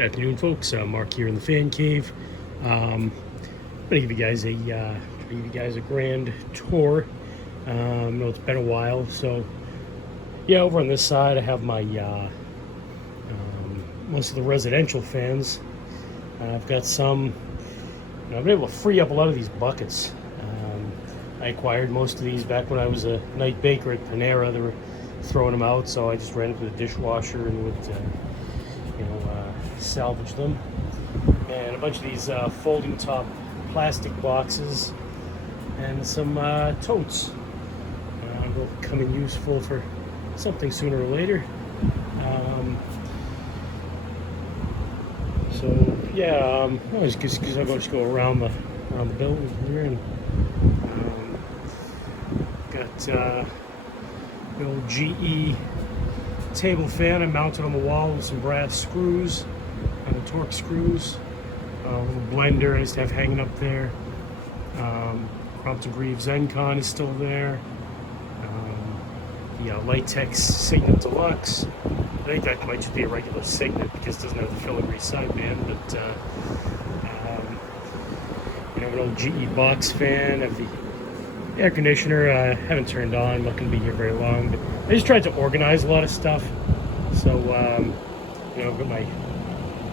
Good afternoon, folks. Mark here in the Fancave. I'm gonna give you guys a grand tour. I know it's been a while, so yeah. Over on this side, I have my most of the residential fans. I've got some. I've been able to free up a lot of these buckets. I acquired most of these back when I was a night baker at Panera. They were throwing them out, so I just ran to the dishwasher and would salvage them. And a bunch of these folding top plastic boxes and some totes will come in useful for something sooner or later. So yeah, always because I'll just go around the building here, and got the old GE table fan I mounted on the wall with some brass screws and the torque screws. A little blender I just have hanging up there. Crompton Greaves Zencon is still there. The Litex Signet Deluxe. I think that might just be a regular Signet because it doesn't have the filigree sideband, but an old GE box fan. I have the air conditioner. I haven't turned on. I'm not going to be here very long, but I just tried to organize a lot of stuff. So I've got my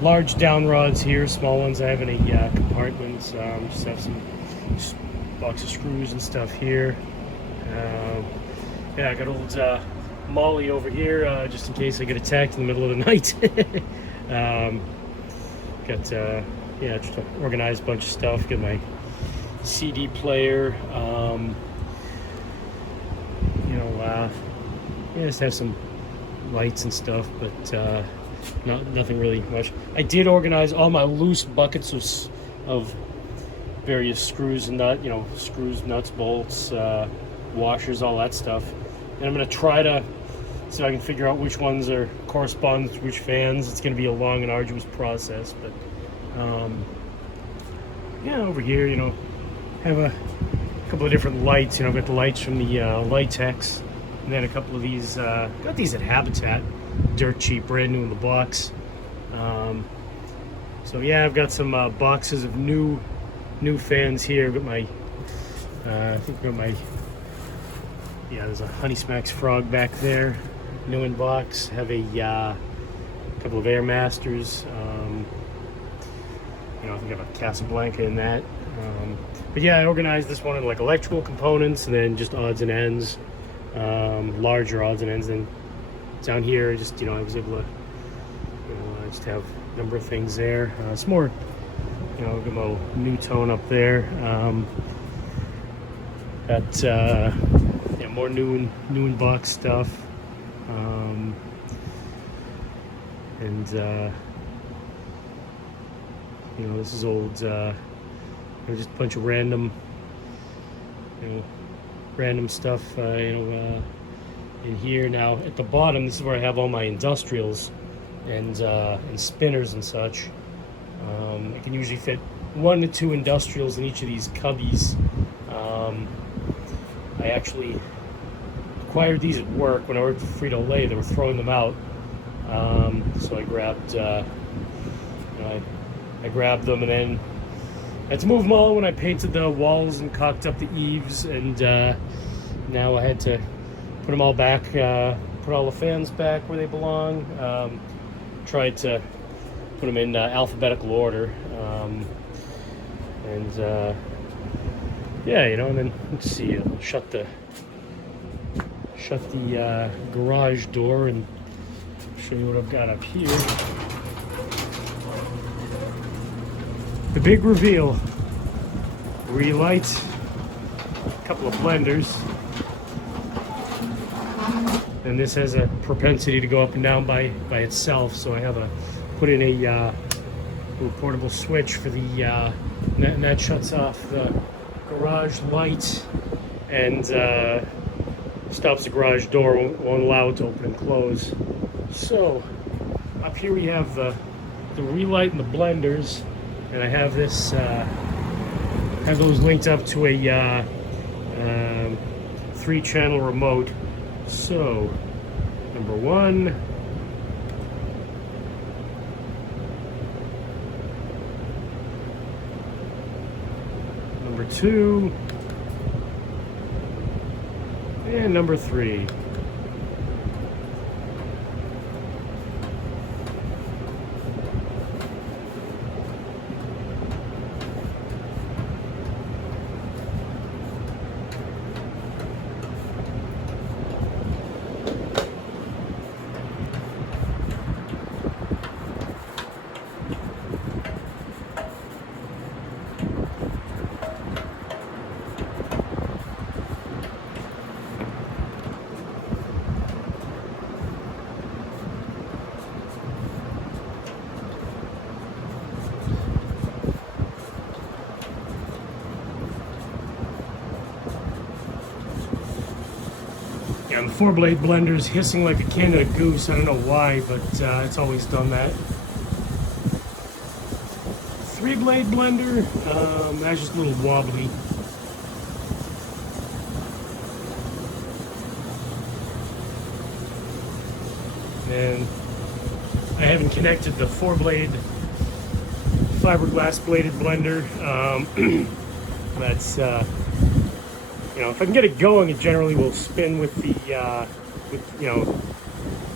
large down rods here, small ones I have in a compartment. Just have some box of screws and stuff here. I got old Molly over here just in case I get attacked in the middle of the night. Just to organize a bunch of stuff. Get my CD player. Just have some lights and stuff, but nothing really much. I did organize all my loose buckets of various screws and screws, nuts, bolts, washers, all that stuff. And I'm going to try to see if I can figure out which ones are correspond to which fans. It's going to be a long and arduous process, but over here, have a couple of different lights. I've got the lights from the Litex, and then a couple of these. Got these at Habitat, dirt cheap, brand new in the box. I've got some boxes of new fans here. I've got my, there's a Honey Smacks Frog back there, new in box. Have a couple of Air Masters. I think I have a Casablanca in that. I organized this one in like electrical components and then just odds and ends, larger odds and ends. And down here, I was able to, just have a number of things there. Some more, got my new tone up there. More new in box stuff. This is old, just a bunch of random stuff, in here. Now at the bottom, this is where I have all my industrials and spinners and such. I can usually fit 1 to 2 industrials in each of these cubbies. I actually acquired these at work when I worked for Frito-Lay. They were throwing them out, so I grabbed I grabbed them, and then I had to move them all when I painted the walls and caulked up the eaves, and now I had to put them all back, put all the fans back where they belong. Tried to put them in alphabetical order, and then let's see. I'll shut the garage door and show you what I've got up here. The big reveal. Relight, a couple of blenders, and this has a propensity to go up and down by itself. So I have put in a little portable switch for the and that shuts off the garage light and stops the garage door, won't allow it to open and close. So up here we have the relight and the blenders, and I have this have those linked up to a 3-channel remote. So number 1, number 2, and number 3. Yeah, the 4-blade blender is hissing like a Canada goose. I don't know why, but it's always done that. 3-blade blender, that's just a little wobbly. And I haven't connected the 4-blade fiberglass bladed blender. That's you know, if I can get it going, it generally will spin with the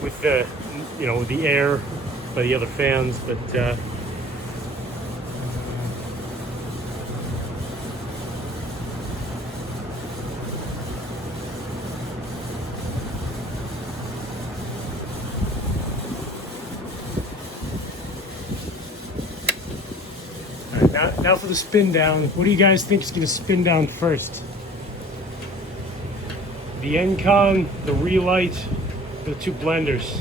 with the air by the other fans, but now for the spin down. What do you guys think is going to spin down first? The Encon, the Relight, the 2 blenders.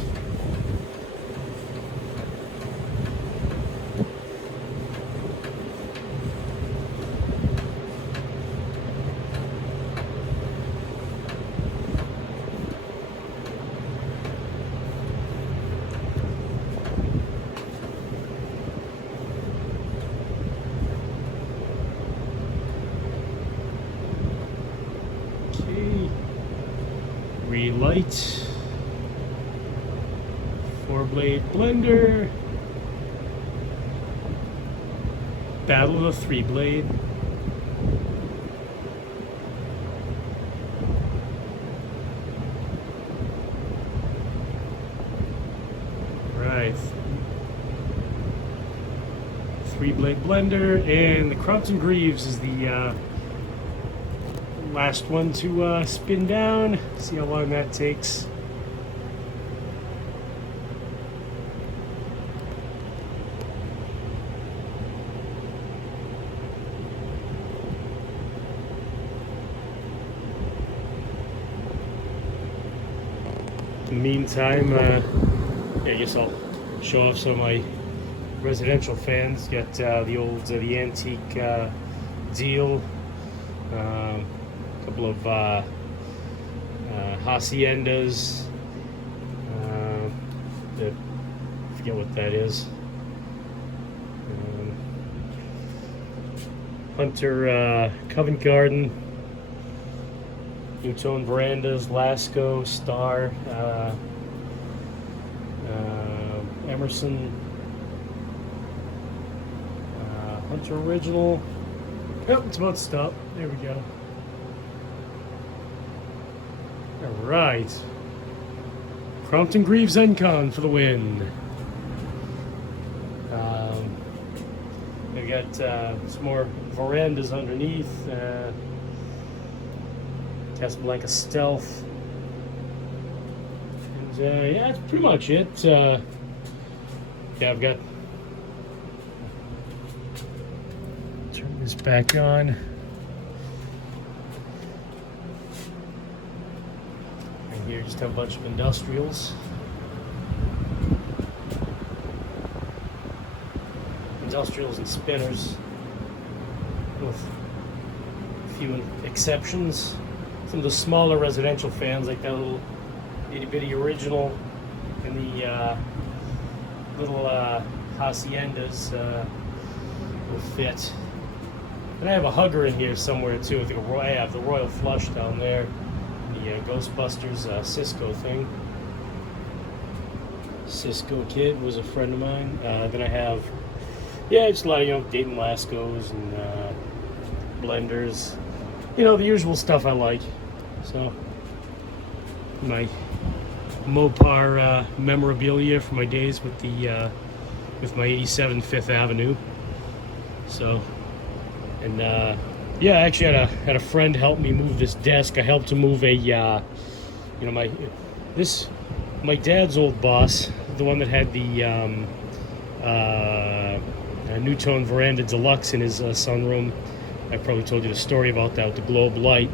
Relight, 4-blade blender, battle of the 3-blade. Right, 3-blade blender, and the Crompton Greaves is the last one to spin down. See how long that takes. In the meantime, I guess I'll show off some of my residential fans. Got the old, the antique deal. Couple of haciendas. I forget what that is. Hunter Covent Garden, Newtone Verandas, Lasco, Star, Emerson, Hunter Original. Yep, it's about to stop. There we go. All right. Crompton Greaves Encon for the win. They've got some more verandas underneath. Casablanca Stealth. And yeah, that's pretty much it. Yeah, I've got. Turn this back on. And here, just have a bunch of industrials. Industrials and spinners, with a few exceptions. Some of the smaller residential fans, like that little itty bitty original, and the little haciendas will fit. And I have a hugger in here somewhere too. I think I have the Royal Flush down there, the Ghostbusters Cisco thing. Cisco Kid was a friend of mine. Then I have, yeah, just a lot of, Dayton Lascos and blenders, you know, the usual stuff I like. So my Mopar memorabilia from my days with the with my '87 Fifth Avenue. So, and yeah, I actually had a friend help me move this desk. I helped him move a you know, my dad's old boss, the one that had the Newtone Veranda Deluxe in his sunroom. I probably told you the story about that with the globe light.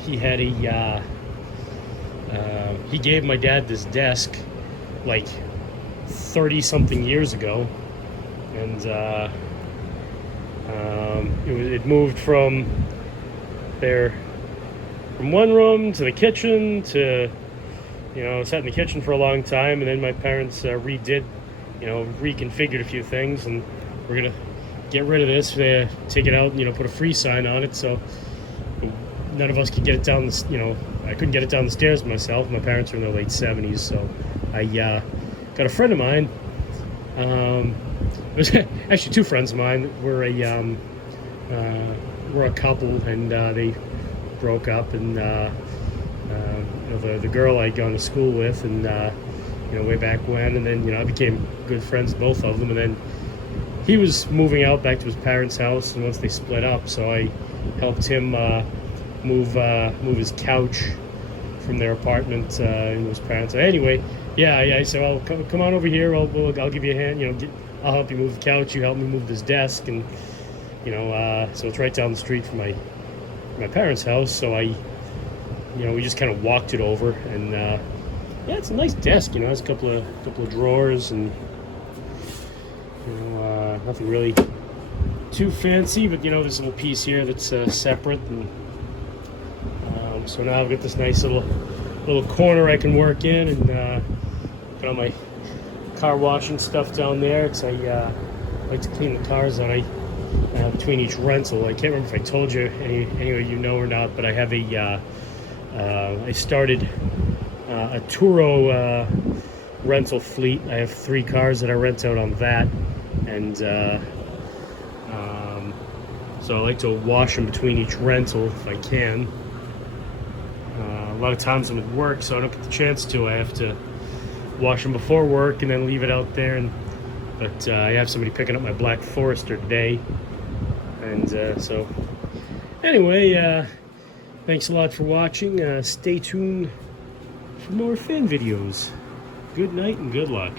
He had a he gave my dad this desk like 30 something years ago, and it moved from one room to the kitchen to, you know, sat in the kitchen for a long time, and then my parents reconfigured a few things, and we're gonna get rid of this, take it out, and, you know, put a free sign on it, so none of us could get it down the, you know, I couldn't get it down the stairs myself. My parents are in their late 70s, so I got a friend of mine. It was actually two friends of mine. We're a couple, and they broke up, and you know, the girl I'd gone to school with, and you know, way back when, and then, you know, I became good friends with both of them, and then he was moving out back to his parents' house, and once they split up, so I helped him move his couch from their apartment into his parents'. Anyway, yeah, I said, well, come on over here. I'll give you a hand. You know, I'll help you move the couch. You help me move this desk, and you know, so it's right down the street from my parents' house. So you know, we just kind of walked it over, and yeah, it's a nice desk. You know, it has a couple of drawers, and you know, nothing really too fancy, but you know, this little piece here that's separate, and so now I've got this nice little corner I can work in, and put on my car washing stuff down there. It's I like to clean the cars out. Between each rental, I can't remember if I told you anyway, you know or not, but I have I started a Turo rental fleet. I have 3 cars that I rent out on that, and so I like to wash them between each rental if I can. A lot of times I'm at work, so I don't get the chance to. I have to wash them before work and then leave it out there. But I have somebody picking up my Black Forester today, and so anyway, thanks a lot for watching. Stay tuned for more fan videos. Good night and good luck.